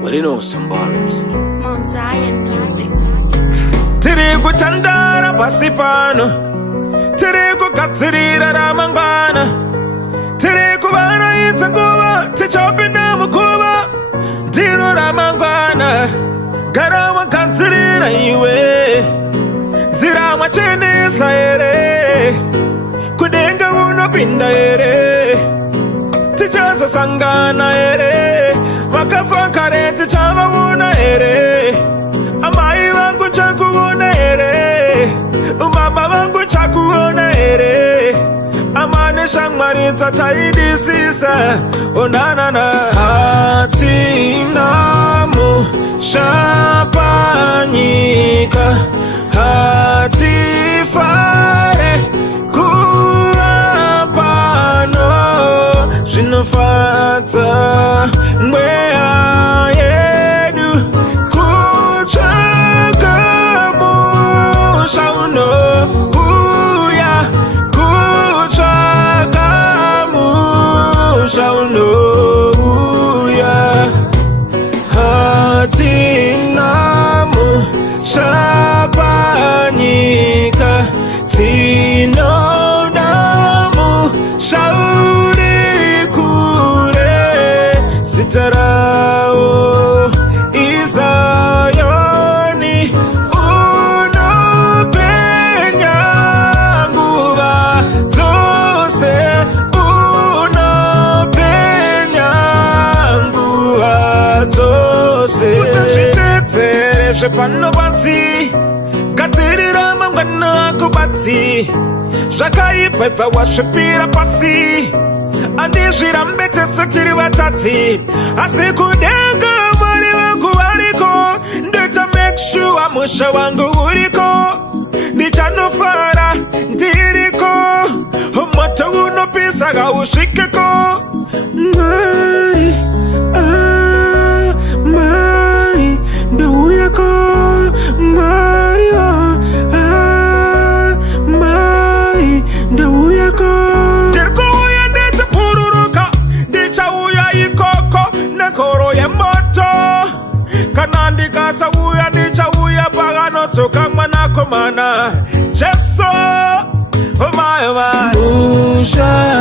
Well, you know some ballers. Mount Zion Music. Tiriku chandara pasipano, tiriku katsirira ramangana, tiriku vana itsanguva, tichopinda mukuva, tiro ramangana, garawa katsirira iwe, zirawa chinisa ere, kudenga unopinda ere, tichasa sangana ere, makafakare tichava una ere, amai vangu chakuona ere, umama vangu chakuona ere, amane shangmarinza taidisisa, onanana hatinamu shapanyika, hatifare kuapano, shinofata mwea yedu, kuchakamu shauno, uya, kuchakamu shauno, uya, hatinamu shapanyika, tinonamu shauri kure, sitarao izayoni, unopenya nguva zose, unopenya nguva zose. Uchashitetereshe pano pasi, katirira mangwana akubati, zvakaipa washipira pasi, andizvira mbetese tiri vatati, asi kudenga mwari wangu wariko, ndita make sure musha wangu uriko, ndichanofara ndiriko, moto unopisa gausvikeko. Mai, mai, ndouyako, mai, mai, ndouyako. Ndirikuuya ndichipururuka, ndichauya ikoko, nekoro yemoto. Kana ndikasauya ndichauya pakanotsoka mwanakomana Jesu, oh my, oh my. Musha